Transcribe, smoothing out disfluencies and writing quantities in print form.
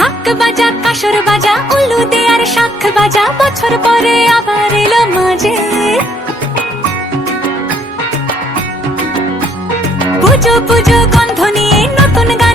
ঢাক বাজা কাসর বাজা উলু দে আর শাখ বাজা, বছর পরে আবার এলো মাঝে। পুজো পুজো গন্ধ নিয়ে নতুন গান